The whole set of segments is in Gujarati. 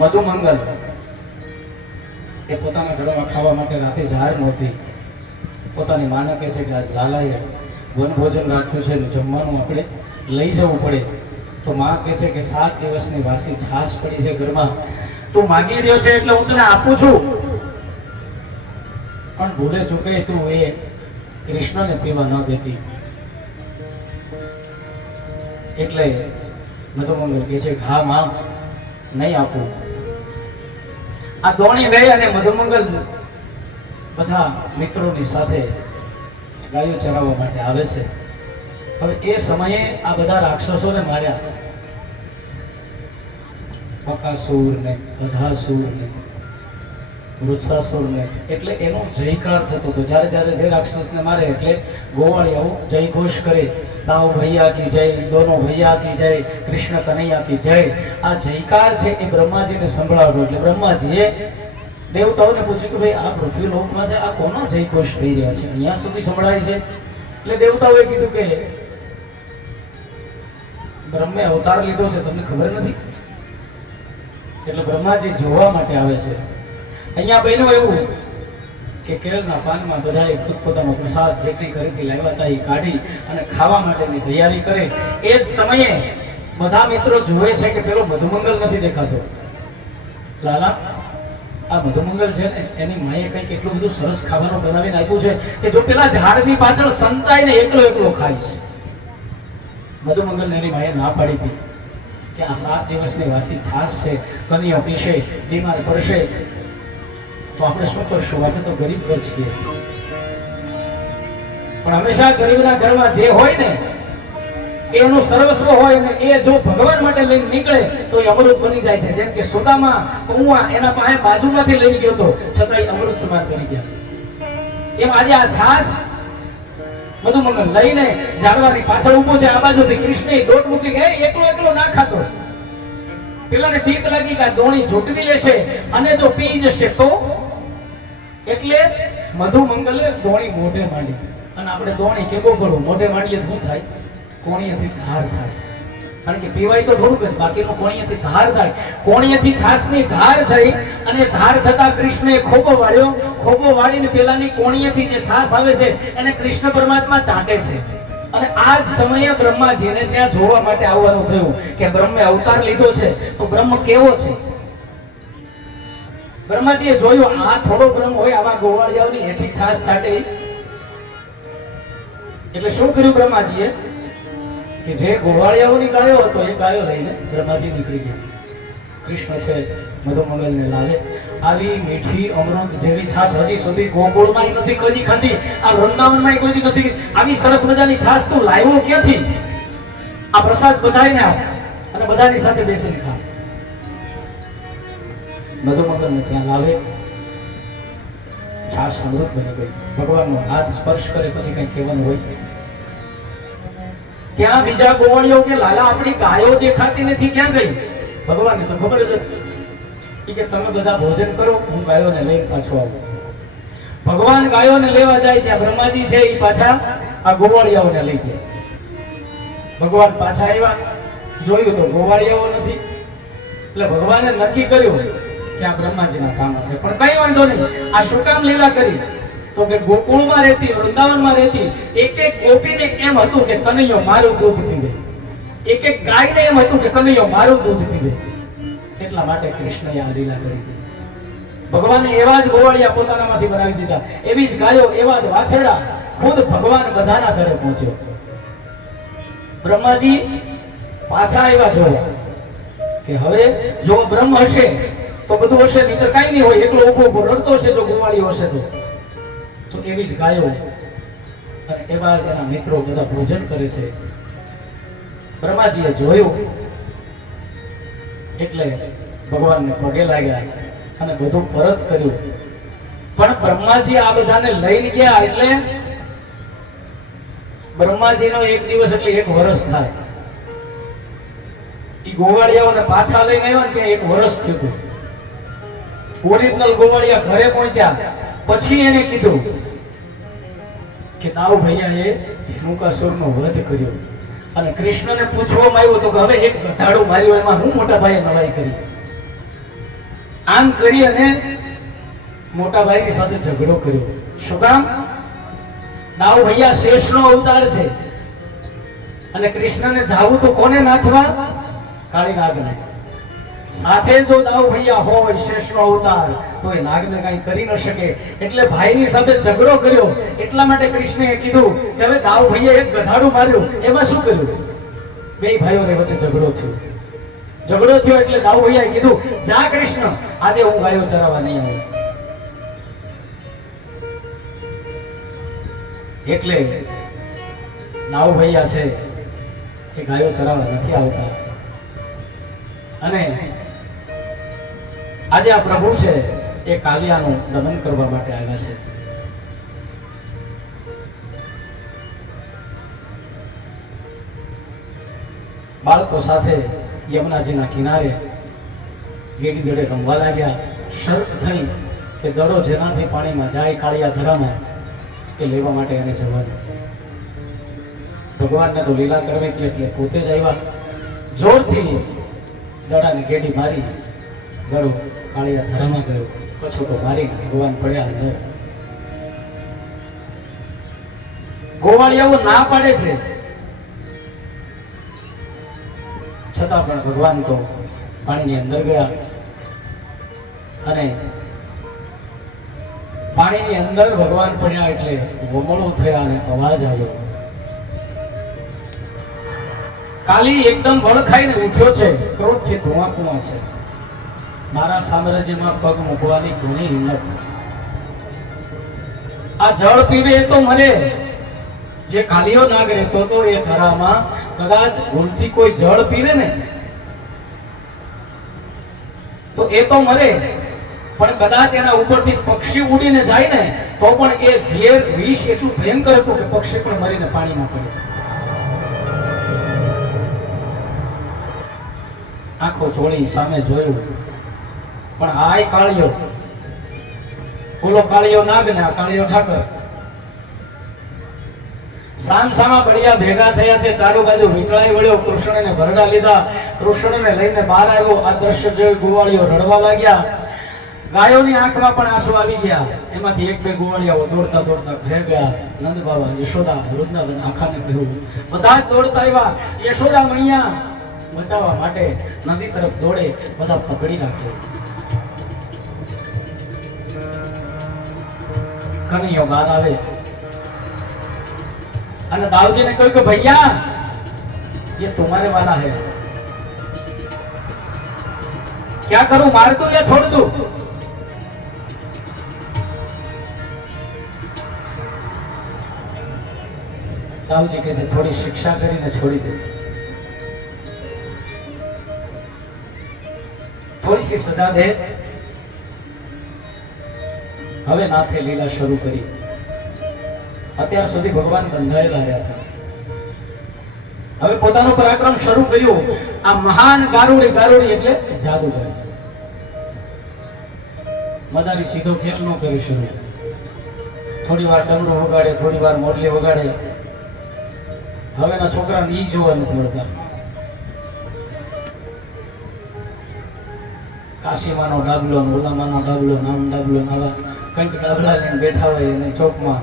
મધુમંગલ એ પોતાના ઘરમાં ખાવા માટે રાતે જાહેર નહોતી. પોતાની માને કહે છે કે આજ લાલાએ વનભોજન રાખ્યું છે, જમવાનું આપણે લઈ જવું પડે. તો માં કહે છે કે 7 દિવસની વાસી છાશ પડી છે ઘરમાં, તું માગી રહ્યો છે એટલે હું તને આપું છું, પણ ભૂલે ચૂકે તું એ કૃષ્ણને પીવા ન દેતી. એટલે મધુમંગલ કહે છે હા માં, નહીં આપું. આ દોણી ગઈ અને મધુમંગલ બધા મિત્રોની સાથે ગાયો ચરાવવા માટે આવે છે. હવે એ સમયે આ બધા રાક્ષસોને માર્યા, બકાસુર ને અઘાસુર ને વૃત્સાસુર ને. એટલે એનો જયકાર થતો હતો. જ્યારે જ્યારે જે રાક્ષસને મારે એટલે ગોવાળિયાઓ જય ઘોષ કરે, તાવ ભૈયા કી જય, દોનો ભૈયા કી જય, કૃષ્ણ કનૈયા કી જય. આ જયકાર છે એ બ્રહ્માજીને સંભળાવ્યો. એટલે બ્રહ્માજીએ દેવતાઓને પૂછ્યું કે ભાઈ આ પૃથ્વી લોકમાં આ કોનો જય ઘોષ થઈ રહ્યા છે, અહીંયા સુધી સંભળાય છે? એટલે દેવતાઓએ કીધું કે બ્રહ્મે અવતાર લીધો છે, તમને ખબર નથી? એટલે બ્રહ્માજી જોવા માટે આવે છે. અહીંયા બન્યું એવું કે કેળના પાનમાં બધાએ પોતપોતાનો પ્રસાદ જે કંઈ ઘરેથી લાવ્યા હતા એ કાઢી અને ખાવા માટેની તૈયારી કરે. એ જ સમયે બધા મિત્રો જુએ છે કે પેલો મધુમંગલ નથી દેખાતો. લાલા, આ મધુમંગલ છે ને એની માએ કંઈક એટલું બધું સરસ ખાવાનું બનાવીને આપ્યું છે કે જો પેલા ઝાડની પાછળ સંતાઈને એકલો એકલો ખાય છે. મધુમંગલને એની માએ ના પાડી હતી કે આ 7 દિવસની વાસી છાશ છે, કનૈયો પીશે, બીમાર પડશે તો આપણે શું કરશું? આપણે તો ગરીબ ઘર છીએ. પણ હંમેશા ગરીબના ઘરમાં જે હોય ને એનું સર્વસ્વ હોય ને એ જો ભગવાન માટે લઈને નીકળે તો એ અમૃત બની જાય છે. જેમ કે સુદામા કુંવા એના પાસે બાજુમાંથી લઈ ગયો તો છતાંય અમૃત સમાન બની ગયા. એમ આજે આ છાશ મધુમંગલ લઈને ઝાડવાની પાછળ ઊભો છે. આ બાજુથી કૃષ્ણે દોટ મૂકી ગયે, એકલો એકલો ના ખાતો. પેલાને બીક લાગી કે આ દોણી ઝૂંટવી લેશે અને જો પી જશે તો. એટલે મધુમંગલે દોણી મોઢે માંડી. અને આપણે દોણી કેવો કરું મોઢે માંડીએ શું થાય? કોણીએથી ધાર થાય. કારણ કે પીવાય તો થોડુંક જ, બાકીનું કોણીએથી ધાર થાય. કોણીએથી છાશની ધાર થઈ અને ધાર થતા કૃષ્ણએ ખોબો વાળ્યો. ખોબો વાળીને પેલાની કોણીએથી જે છાશ આવે છે એને કૃષ્ણ પરમાત્મા ચાટે છે. અને આ જ સમયે બ્રહ્માજીને ત્યાં જોવા માટે આવવાનું થયું કે બ્રહ્મે અવતાર લીધો છે તો બ્રહ્મ કેવો છે. બ્રહ્માજીએ જોયું આ થોડો બ્રહ્મ હોય આવા ગોવાળિયાઓની એથી છાશ ચાટે. એટલે શું કર્યું બ્રહ્માજીએ કે જે ગોવાળિયાઓની ગાયો હતો એ ગાયો લઈને બ્રહ્માજી નીકળી ગયા. કૃષ્ણ છે મધુમંગલને લાવે. આવી મીઠી અમૃત જેવી છાશ હજી સુધી ગોકુળમાં નથી કોઈ ખાધી, આ વૃંદાવનમાં કોઈ નથી. આવી સરસ મજાની છાશ તું લાવ્યો ક્યાંથી? આ પ્રસાદ બધાઈને આપ અને બધાની સાથે બેસીને ખા. મધુમંગલને ત્યાં લાવે. છાશ અમૃત બની ગઈ. ભગવાનનો હાથ સ્પર્શ કરે પછી કઈ કહેવાનું હોય? ત્યાં બીજા ગોવાળીઓ કે લાલા આપણી ગાયો દેખાતી નથી, ક્યાં ગઈ? ભગવાનને તો ખબર જ હતી કે તમે બધા ભોજન કરો, હું ગાયોને લઈને પાછો આવું. ભગવાન ગાયોને લેવા જાય ત્યાં બ્રહ્માજી છે એ પાછા આ ગોવાળિયાઓને લઈ ગયા. ભગવાન પાછા આવ્યા, જોયું તો ગોવાળિયાઓ નથી. એટલે ભગવાને નક્કી કર્યું કે આ બ્રહ્માજીના કામ છે. પણ કઈ વાંધો નહીં, આ શું કામ લીલા કરી? તો કે ગોકુળમાં રહેતી, વૃંદાવનમાં રહેતી એક એક ગોપીને એમ હતું કે કનૈયો મારું દૂધ પીવે. એક એક ગાયને એમ હતું કે કનૈયો મારું દૂધ પીવે. એટલા માટે કૃષ્ણએ આ લીલા કરી. ભગવાને એવા જ ગોવાળિયા પોતાનામાંથી બનાવી દીધા, એવી જ ગાયો, એવા જ વાછરડા. ખુદ ભગવાન બધાના ઘરે પહોંચ્યો. બ્રહ્માજી પાછા આવ્યા જોયા કે હવે જો બ્રહ્મ હશે તો બધું હશે, નહીતર કાંઈ નહીં હોય. એકલો ઉભો ઉભો રડતો હશે જો ગોવાળીઓ હશે તો એવી જ ગાયો અને એવા જ એના મિત્રો બધા ભોજન કરે છે. બ્રહ્માજીએ જોયું એટલે ભગવાનને પગે લાગ્યા અને બધું પરત કર્યું. પણ બ્રહ્માજી આ બધાને લઈને ગયા એટલે બ્રહ્માજીનો એક દિવસ એટલે 1 વર્ષ થાય. એ ગોવાળિયાઓને પાછા લઈને આવ્યા ને ત્યાં 1 વર્ષ થયું. ઓરિજિનલ ગોવાળિયા ઘરે પહોંચ્યા પછી એને કીધું કે તાવ ભૈયાએ ધેનુકાસુરનો વધ કર્યો. અને કૃષ્ણને પૂછવામાં આવ્યું તો કે હવે એક ગધાડો માર્યો, એમાં હું મોટા ભાઈએ નવાઈ કરી? આમ કરી અને મોટા ભાઈની સાથે ઝઘડો કર્યો. શું કામ? દાઉ ભૈયા શેષનો અવતાર છે અને કૃષ્ણને જાવું તો કોને નાથવા? કાળી નાગને. સાથે જો દાઉ ભૈયા હોય શેષનો અવતાર તો એ નાગને કઈ કરી ન શકે. એટલે ભાઈની સાથે ઝઘડો કર્યો. એટલા માટે કૃષ્ણએ કીધું કે હવે દાઉ ભૈયા એક ગધાડું માર્યું, એમાં શું કર્યું? બે ભાઈઓને વચ્ચે ઝઘડો થયો. ઝઘડો થયો એટલે દાઉ ભૈયાએ કીધું, જા કૃષ્ણ, આજે હું ગાયો ચરાવવા નહીં આવું. એટલે દાઉ ભૈયા છે એ ગાયો ચરાવવા નથી આવતા. અને આજે આ પ્રભુ છે એ કાલિયાનું દમન કરવા માટે આવ્યા છે. બાળકો સાથે યમુનાજીના કિનારે ગેડી દડે રમવા લાગ્યા. શરત થઈ કે દડો જેનાથી પાણીમાં જાય કાળિયા ધરામાં એ લેવા માટે એને જવાનું. ભગવાનને તો લીલા કરવી હતી એટલે પોતે જ આવ્યા. જોરથી દડાને ગેડી મારી દડો કાળિયા ધરામાં ગયો. કછોટો મારીને ભગવાન પડ્યા અંદર. ગોવાળિયાઓ ના પાડે છે છતાં પણ ભગવાન તો પાણીની અંદર ગયા અને પાણીની અંદર ભગવાન પડ્યા એટલે વમળું થયા અને અવાજ આવ્યો. કાલી એકદમ વળખાઈને ઉઠ્યો છે, ક્રોધથી ધુઆકુઆ છે. મારા સામ્રાજ્યમાં પગ મૂકવાની ઘણી હિંમત. આ જળ પીવે તો મરે. જે કાલિયો નાગ રહેતો તો એ ધરામાં કદાચ ભૂલથી કોઈ જળ પીવે ને તો એ તો મરે, પણ કદાચ એના ઉપરથી પક્ષી ઉડીને જાય ને તો પણ એ ઝેર વિષ એટલું ભયંકર હતું કે પક્ષી પણ મરીને પાણીમાં પડે. આંખો ચોળી સામે જોયું પણ આય કાળિયો, ઓલો કાળિયો નાગ ને આ કાળિયો ઠાકર સામસામા બળિયા ભેગા થયા છે. ચારો બાજુ વિકળાઈ વળ્યો. કૃષ્ણને ભરડા લીધા. કૃષ્ણને લઈને બહાર આવ્યો. આ દ્રશ્ય જોઈ ગોવાળીઓ રડવા લાગ્યા. ગાયોની આંખમાં પણ આંસુ આવી ગયા. એમાંથી એક બે ગોવાળિયાઓ દોડતા દોડતા ઘરે ગયા. નંદ બાબા, યશોદા, વૃંદાવન આખાને કહ્યું. બધા જ દોડતા આવ્યા. યશોદા મૈયા બચાવવા માટે નદી તરફ દોડે. બધા પકડી રાખે. કનૈયો બહાર આવે અને दाऊजी ने કહ્યું કે ભૈયા ये तुम्हारे वाला है, क्या करूं, मार दूं या छोड़ दूं? दाऊजी कहते थोड़ी शिक्षा કરીને છોડી દે, થોડી સી સજા દે. હવે નાથે લીલા શરૂ કરી. અત્યાર સુધી ભગવાન બંધાયેલા રહ્યા હતા. હવે પોતાનું પરાક્રમ શરૂ કર્યું. આ મહાન ગારુડી, ગારુડી એટલે જાદુગર. મદારી સીધો ખેલ નો કરી શરૂ. થોડી વાર ડમરું વગાડે, થોડી વાર મોરલી વગાડે. હવેના છોકરાને ઈ જોવા નથી મળતા. કાશીમાનો ડાબલો, ઓલામાનો ડાબલો, નામ ડાબલો, નાવા કંઈક ડાબલા લઈને બેઠા હોય અને ચોકમાં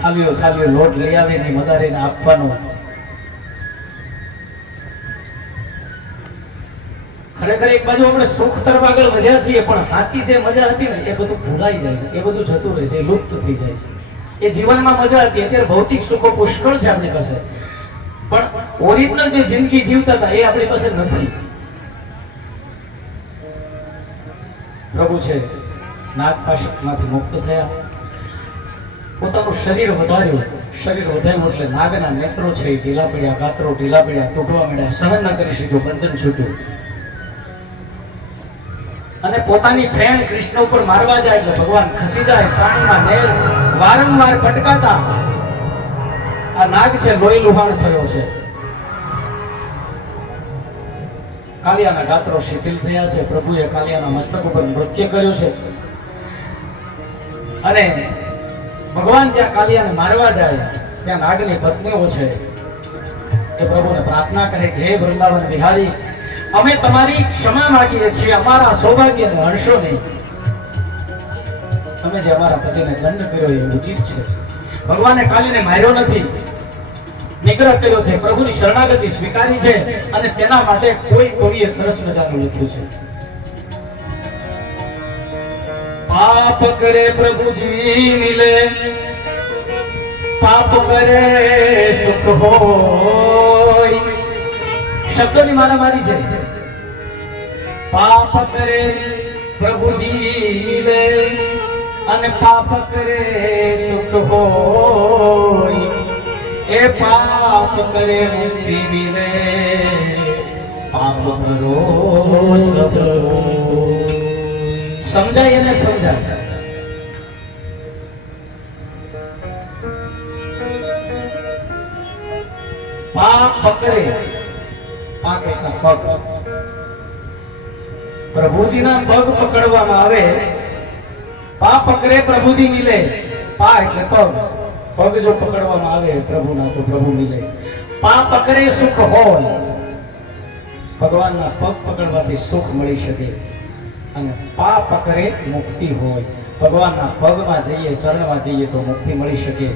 છાલ્યો છાલ્યો લોટ લઈ આવીને મદારીને આપવાનો. ખરેખર એક બાજુ આપણે સુખ તરફ આગળ વધ્યા છીએ, પણ સાચી જે મજા હતી ને એ બધું ભૂલાઈ જાય છે, એ બધું જતું રહે છે, લુપ્ત થઈ જાય છે. એ જીવનમાં મજા હતી. અત્યારે ભૌતિક સુખો પુષ્કળ છે આપણી પાસે, પણ ઓરિજિનલ જે જિંદગી જીવતા હતા એ આપણી પાસે નથી. પ્રભુ છે નાગપાશમાંથી મુક્ત થયા. પોતાનું શરીર વધાર્યું. શરીર વધાર્યું એટલે નાગના નેત્રો છે ઢીલા પડ્યા, ગાત્રો ઢીલા પડ્યા, તૂટવા મળ્યા. સહન ન કરી શક્યો, બંધન છૂટ્યું. અને પોતાની ફેણ કૃષ્ણ ઉપર મારવા જાય એટલે ભગવાન ખસી જાય. પાણીમાં નેર વારંવાર પટકાતા આ નાગ છે લોહી લુહાણ થયો છે. કાલિયાના ગાત્રો શિથિલ થયા છે. પ્રભુએ કાલિયાના મસ્તક ઉપર નૃત્ય કર્યું છે. અને ભગવાન ત્યાં કાલિયાને મારવા જાય ત્યાં નાગની પત્નીઓ છે એ પ્રભુને પ્રાર્થના કરે કે હે વૃંદાવન બિહારી, અમે તમારી ક્ષમા માંગીએ છીએ, અમારા સૌભાગ્યને હણશો નહીં. તમે જે અમારા પતિને દંડ કર્યો એ ઉચિત છે. ભગવાને કાલીને માર્યો નથી, નિગ્રહ કર્યો છે, પ્રભુની શરણાગતિ સ્વીકારી છે, અને તેના માટે કોઈ કવિએ સરસ મજાનું લખ્યું છે. પાપ કરે પ્રભુજી મિલે, પાપ કરે સુખ હોય. શબ્દોની મારામારી છે. પાપ કરે પ્રભુજી મિલે અને પાપ કરે સુખ હોય. એ પાપ કરે મુક્તિ મિલે, પાપ કરો સુખ હોય. સમજાય એને સમજાય. પાપ પકડે, પાપ એટલે પગ. પ્રભુજીના પગ પકડવામાં આવે. પા પકડે પ્રભુજી મિલે. પા એટલે પગ. પગ જો પકડવામાં આવે પ્રભુના તો પ્રભુ મિલે. પા પકડે સુખ હોય. ભગવાનના પગ પકડવાથી સુખ મળી શકે. અને પા પકડે મુક્તિ હોય. ભગવાનના પગમાં જઈએ, ચરણમાં જઈએ તો મુક્તિ મળી શકે.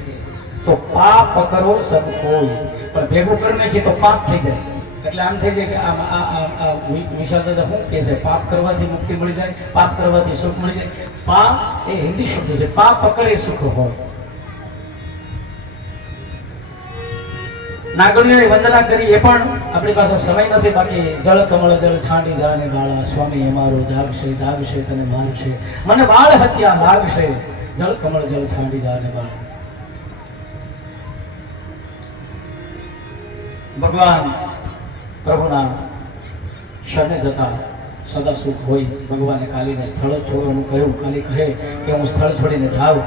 તો પા પકડો સબ કોઈ, પણ ભેગું કરી નાખીએ તો પાપ થઈ જાય. એટલે આમ થઈ જાય કે આ વિશાલ દાદા શું કહે છે, પાપ કરવાથી મુક્તિ મળી જાય, પાપ કરવાથી સુખ મળી જાય. પા એ હિન્દી શબ્દ છે. પા પકડે સુખ હોય. નાગણીઓએ વંદના કરી, એ પણ આપણી પાસે સમય નથી. બાકી જળ કમળ જળ છાંડી જાને બાળા, સ્વામી અમારો જાગશે જાગશે તને મારશે, મને બાળ હત્યા લાગશે. જળ કમળ જળ છાંડી જાને બાળા. ભગવાન પ્રભુના શરણે જતા સદા સુખ હોય. ભગવાને કાલીને સ્થળ છોડવાનું કહ્યું. કાલી કહે કે હું સ્થળ છોડીને જાઉં,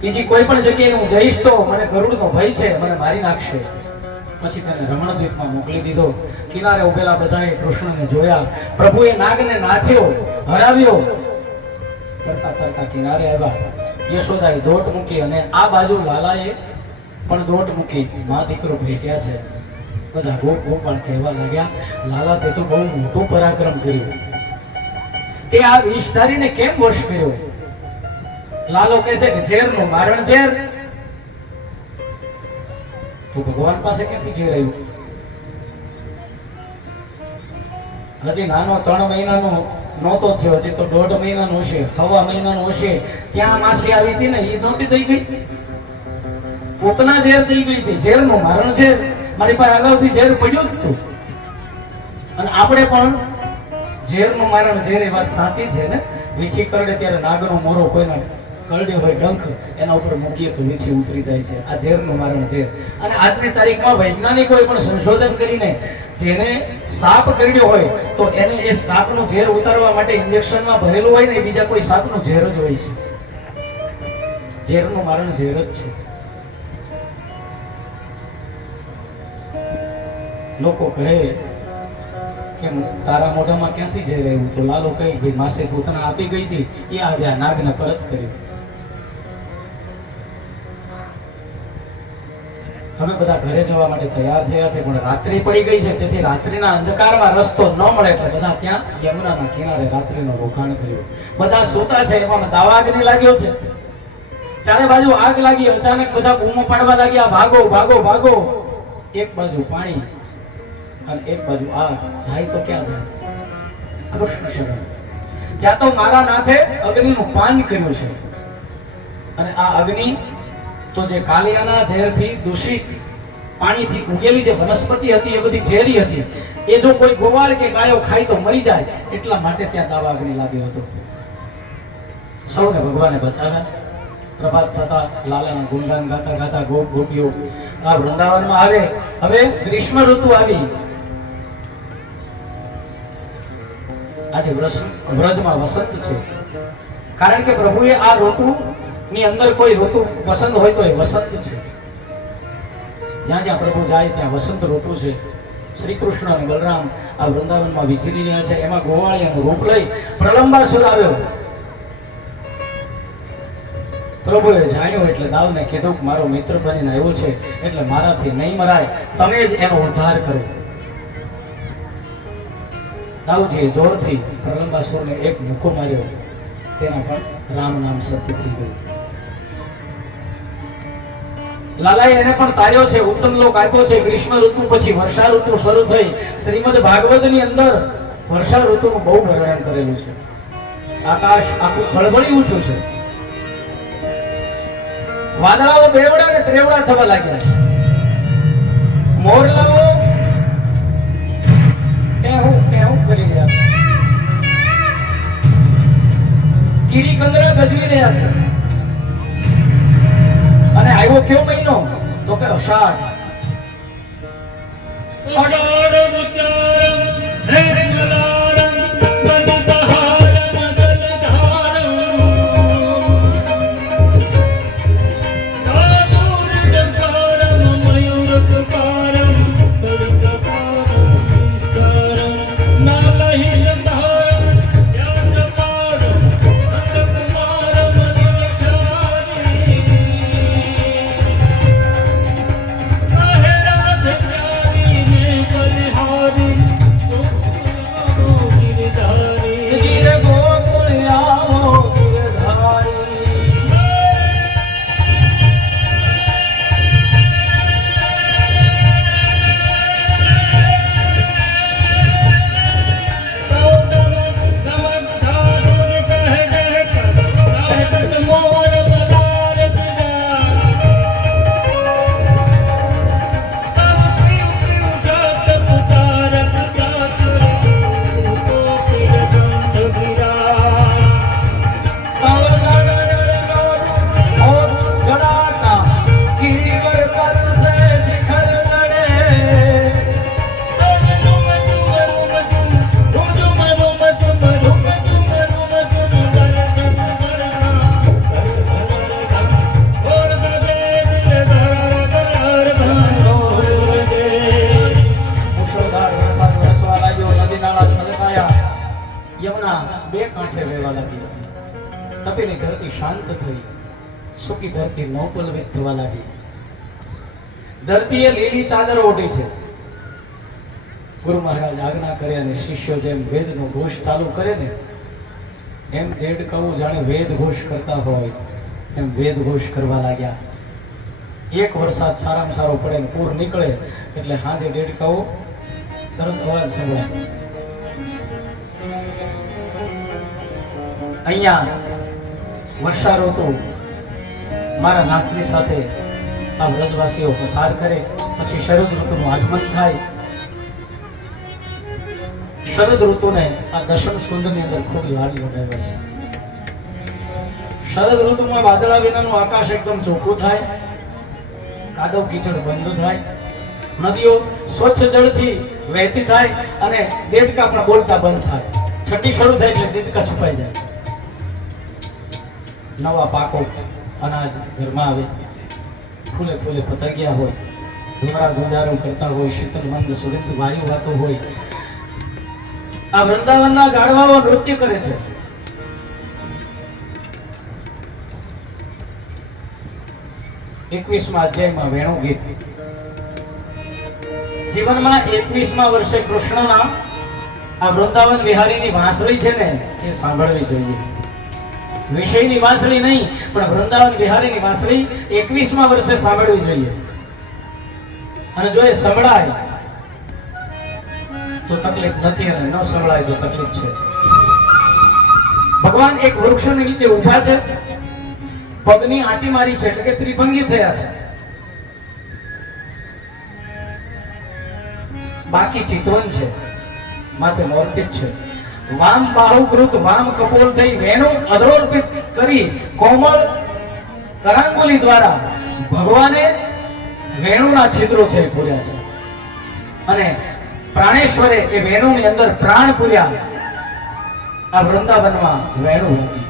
બીજી કોઈ પણ જગ્યાએ હું જઈશ તો મને ગરુડનો ભય છે, મને મારી નાખશે. પછી તેને રમણદ્વીપમાં મોકલી દીધો. કિનારે ઉભેલા બધાએ કૃષ્ણને જોયા. પ્રભુએ નાગને નાથ્યો, હરાવ્યો. તરતા તરતા કિનારે આવ્યા. યશોદાએ દોટ મૂકી અને આ બાજુ લાલાએ પણ દોટ મૂકી. મા દીકરો ભેટ્યા છે. બધા ગોપાલ કહેવા લાગ્યા, લાલા તે તો બહુ મોટું પરાક્રમ કર્યું, તે આ વિષધારીને કેમ વશ કર્યો? લાલો કહે છે કે ઝેરનું મારણ ઝેર. તો ભગવાન પાસે ક્યાંથી ઝેર આવ્યું? હજી નાનો 3 મહિનાનો નહોતો થયો, હજી તો 1.5 મહિનાનો હશે, 1.5 મહિનાનો હશે. ત્યાં માસી આવી હતી ને, એ નહોતી થઈ ગઈ, પોતાના ઝેર થઈ ગઈ હતી. ઝેરનું મારણ ઝેર. મારી પાસે અગાઉથી ઝેર પડ્યું જ હતું. અને આપણે પણ ઝેરનું મારણ ઝેર, એ વાત સાચી છે ને. વીછી કરડે ત્યારે નાગનો મોરો કોઈના કરડ્યો હોય ડંખ, એના ઉપર મૂકીએ તો વીછી ઉતરી જાય છે. આ ઝેરનું મારણ ઝેર. અને આજની તારીખમાં વૈજ્ઞાનિકોએ પણ સંશોધન કરીને જેને સાપ કરડ્યો હોય તો એને એ સાપનું ઝેર ઉતારવા માટે ઇન્જેક્શનમાં ભરેલું હોય ને, બીજા કોઈ સાપનું ઝેર જ હોય છે. ઝેરનું મારણ ઝેર જ છે. લોકો કહે કે તારા મોઢામાં ક્યાંથી જઈ રહ્યું? તો લાલો કહી ભાઈ માસે પોતાના આપી ગઈ હતી, એ આજે આ નાગને પરત કરી. હવે બધા ઘરે જવા માટે તૈયાર થયા છે, પણ રાત્રિ પડી ગઈ છે. તેથી રાત્રિના અંધકારમાં રસ્તો ન મળે એટલે બધા ત્યાં યમુનાના કિનારે રાત્રિનું રોકાણ કર્યું. બધા સૂતા છે. એમાં દાવાગ્નિ લાગ્યો છે. ચારે બાજુ આગ લાગી. અચાનક બધા બૂમો પાડવા લાગ્યા, ભાગો ભાગો ભાગો. એક બાજુ પાણી અને એક બાજુ આગ. જાય તો ક્યાં જાય? કૃષ્ણ શરણ. ત્યાં તો મારા નાથે અગ્નિનું પાન કર્યું છે. અને આ અગ્નિ તો જે કાલિયાના ઝેરથી દૂષિત પાણીથી ઉગેલી જે વનસ્પતિ હતી એ બધી ઝેરી હતી. એ જો કોઈ ગોવાળ કે ગાયો ખાય તો મરી જાય, એટલા માટે ત્યાં દાવા અગ્નિ લાગ્યો હતો. સૌને ભગવાને બચાવ્યા. પ્રભાત થતા લાલાના ગુણગાન ગાતા ગાતા ગોપીઓ આ વૃંદાવનમાં આવે. હવે ગ્રીષ્મ ઋતુ આવી. આજે વ્રજમાં વસંત છે, કારણ કે પ્રભુએ આ ઋતુ ની અંદર કોઈ ઋતુ પસંદ હોય તો એ વસંત છે. જ્યાં જ્યાં પ્રભુ જાય ત્યાં વસંત ઋતુ છે. શ્રી કૃષ્ણ અને બલરામ આ વૃંદાવનમાં વિચરી રહ્યા છે. એમાં ગોવાળિયાનું રૂપ લઈ પ્રલંબાસુર આવ્યો. પ્રભુએ જાણ્યું એટલે દાવને કીધું કે મારો મિત્ર બનીને આવ્યો છે, એટલે મારાથી નહીં મરાય, તમે જ એનો ઉદ્ધાર કરો. દાઉજીએ જોરથી પ્રલંબાસુરને એક મુક્કો માર્યો, તેના પણ રામ નામ સત્ય થઈ ગયું. લાલાએ એને પણ તાર્યો છે, ઉત્તમ લોક આપ્યો છે. ગ્રીષ્મ ઋતુ પછી વર્ષા ઋતુ શરૂ થઈ. શ્રીમદ ભાગવતની અંદર વર્ષા ઋતુનું બહુ વર્ણન કરેલું છે. આકાશ આખું ખળભળી ઊંચું છે. વાદળાઓ બેવડા ને ત્રેવડા થવા લાગ્યા છે. મોરલાઓ ટેહું કરી રહ્યા છે. ગિરિકંદરા ગજવી રહ્યા છે. અને આવ્યો કયો મહિનો? તો કે અષાઢ. બે કાંઠે વહેવા લાગી. તપેલી ધરતી શાંત થઈ. સૂકી ધરતી નવપલવિત થવા લાગી. ધરતીએ લીલી ચાદર ઓઢી છે. ગુરુ મહારાજ આજ્ઞા કરે અને શિષ્યો જેમ વેદનો ઘોષ ચાલુ કરે ને એમ દેડકાઓ જાણે વેદ ઘોષ કરતા હોય એમ વેદ ઘોષ કરવા લાગ્યા. એક વરસાદ સારામાં સારો પડે ને પૂર નીકળે એટલે હાજે દેડકાઓ તરત અવાજ સંભળાય. અહીંયા વર્ષા ઋતુ મારા નાથની સાથે આ વ્રજવાસીઓ પસાર કરે. પછી શરદ ઋતુનું આગમન થાય. શરદ ઋતુને આ દશમ સ્કંદની અંદર ખૂબ લાડ લગાવે છે. શરદ ઋતુમાં વાદળા વિનાનું આકાશ એકદમ ચોખ્ખું થાય. કાદવ કીચડ બંધ થાય. નદીઓ સ્વચ્છ જળથી વહેતી થાય અને દેડકા પણ બોલતા બંધ થાય. છઠ્ઠી શરૂ થાય એટલે દેડકા છુપાઈ જાય. નવા પાકો અનાજ ઘરમાં આવે. ફૂલે ફૂલે પતંગિયા હોય. ધુમરા ગુંજારો કરતા હોય. શીતળ મંદ સુગંધ વાયુ વાતો હોય. આ વૃંદાવનના ઝાડવાઓ નૃત્ય કરે છે. એકવીસમા અધ્યાયમાં વેણુ ગીત. જીવનમાં 21મા વર્ષે કૃષ્ણના આ વૃંદાવન વિહારીની વાંસળી છે ને એ સાંભળવી જોઈએ. વિષયની વાંસળી નહીં પણ વૃંદાવન વિહારીની વાંસળી 21મા વર્ષે સાંભળવી જોઈએ. અને જો એ સંભળાય તો તકલીફ નથી અને ન સંભળાય તો તકલીફ છે. ભગવાન એક વૃક્ષની નીચે ઊભા છે. પગની આંટી મારી છે એટલે કે ત્રિભંગી થયા છે. બાકી ચિતવન છે. માથે મોરપિત છે. વામ બાહુકૃત વામ કપોલ થઈ વેણુ અધરોર્પિત કરી કોમળ કરાંગુલી દ્વારા ભગવાને વેણુના છિદ્રો છે પૂર્યા છે. અને પ્રાણેશ્વરે એ વેણુની અંદર પ્રાણ પૂર્યા. આ વૃંદાવનમાં વેણુ હતી.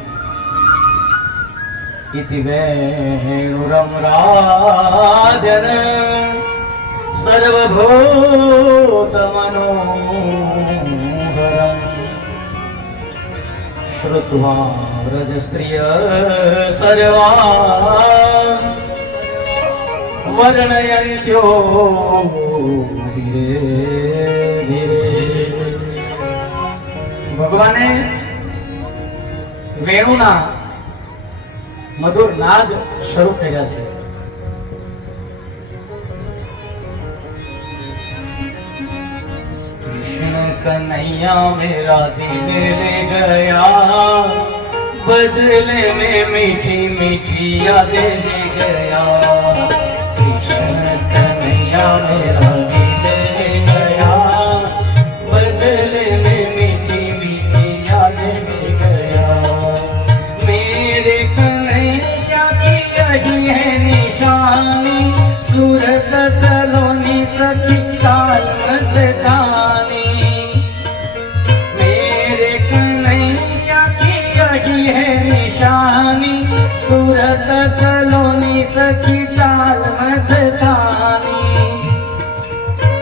ઇતિ વેણુરમ રાજન સર્વભૂત મનોહરમ શ્રુત્વા વ્રજસ્ત્રિય સર્વા વર્ણયન્ત્યો ધીરે ધીરે. ભગવાને વેણુના મધુર નાદ શરૂ કર્યા છે. કૃષ્ણ કનૈયા મેરા દિલ લે ગયા, બદલે में मीठी मीठी यादें ले गया. कृष्ण कन्हैया मेरा दिल ले गया, बदले में मीठी मीठी यादें ले गया. मेरे कन्हैया की यही है निशानी, सूरत सलोनी सखी काल मस्तानी. मेरे कन्हैया की यही है निशानी, सूरत सलोनी सखी काल मस्तानी.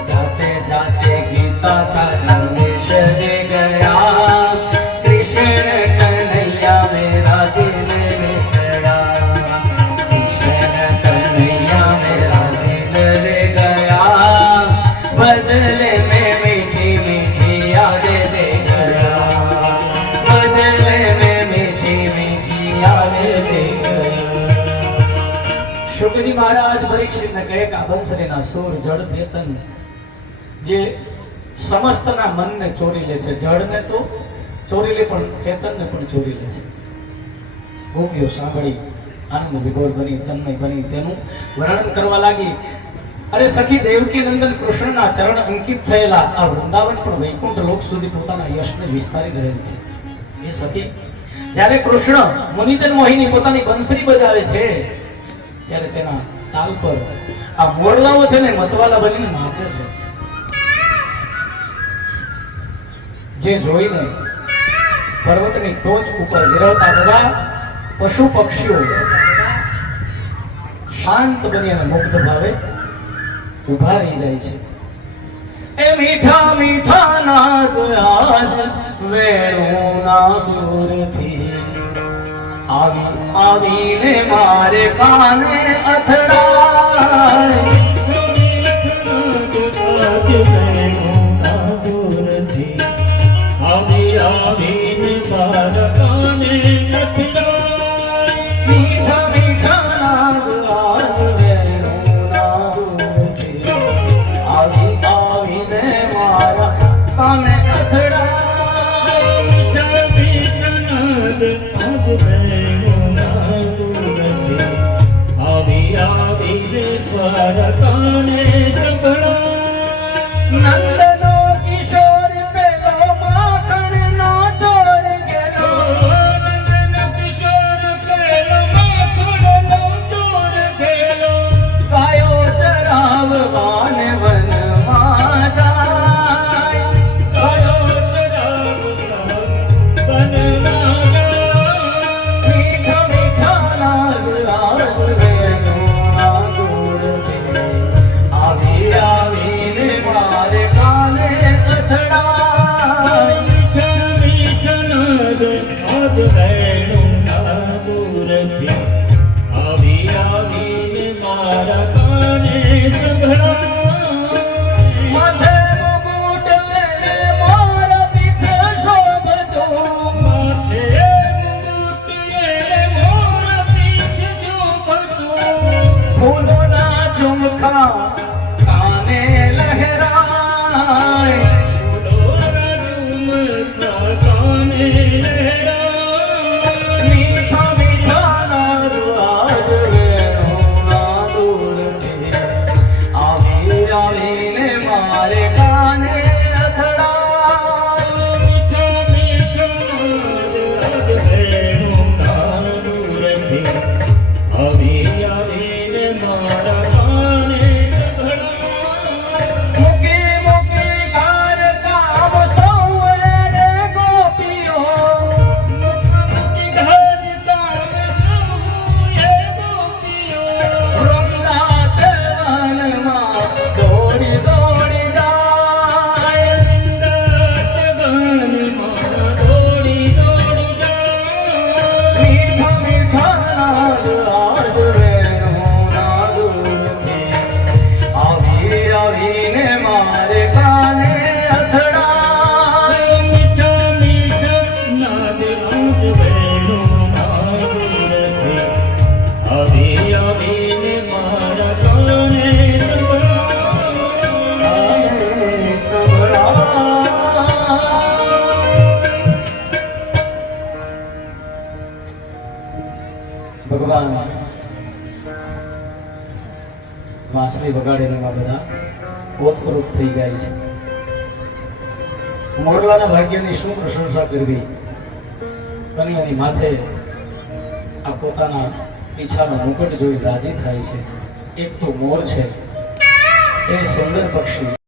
जाते जाते गीता का संदेश दे गया, कृष्ण कन्हैया मेरा दिल ले गया. कृष्ण कन्हैया मेरा दिल ले गया, बदले में मीठी मीठी यादें दे गया. बदले में मीठी मीठी यादें दे गया. શુકજી મહારાજ પરીક્ષિતને કહે કે આ બંસરીના સુર જળ ચેતન જે સમસ્તના મનને ચોરી લે છે, જળને તો ચોરી લે પણ ચેતનને પણ ચોરી લે છે. ગોપીઓ સાંભળી આનંદ વિભોર બની તન્મય બની તેનું વર્ણન કરવા લાગી. અરે સખી દેવકી નંદન કૃષ્ણના ચરણ અંકિત થયેલા આ વૃંદાવન પણ વૈકુંઠ લોક સુધી પોતાના યશને વિસ્તારી રહેલ છે. એ સખી જ્યારે કૃષ્ણ મુનિજન મોહિની પોતાની બંસરી બજાવે છે ત્યારે તેના તાલ પર આ મોરલાઓ છે ને મતવાલા બનીને નાચે છે. જે જોઈને પર્વતની ટોચ ઉપર વિરવતા બધા પશુ પક્ષીઓ શાંત બની અને મુગ્ધ ભાવે ઉભા રહી જાય છે. એ મીઠા મીઠા નાદ આજ વેણુના દૂરથી આવી આવીને મારે કાને અથડાય. મીઠા મીઠા નાદ આજ વેણુના દૂરથી આવી આવીને મારા કાને અથડાય. નંદનો કિશોર પેલો માખણનો ચોર ગેલો. નંદનો કિશોર પેલો માખણનો ભગવાન વાંસળી વગાડીને એમાં બધા ઓતપ્રોત થઈ જાય છે. મોરલાના ભાગ્યની શું પ્રશંસા કરવી. કન્યાની માથે આ પોતાના પીછાનો મુકટ જોઈ રાજી થાય છે. એક તો મોર છે, એ સુંદર પક્ષી.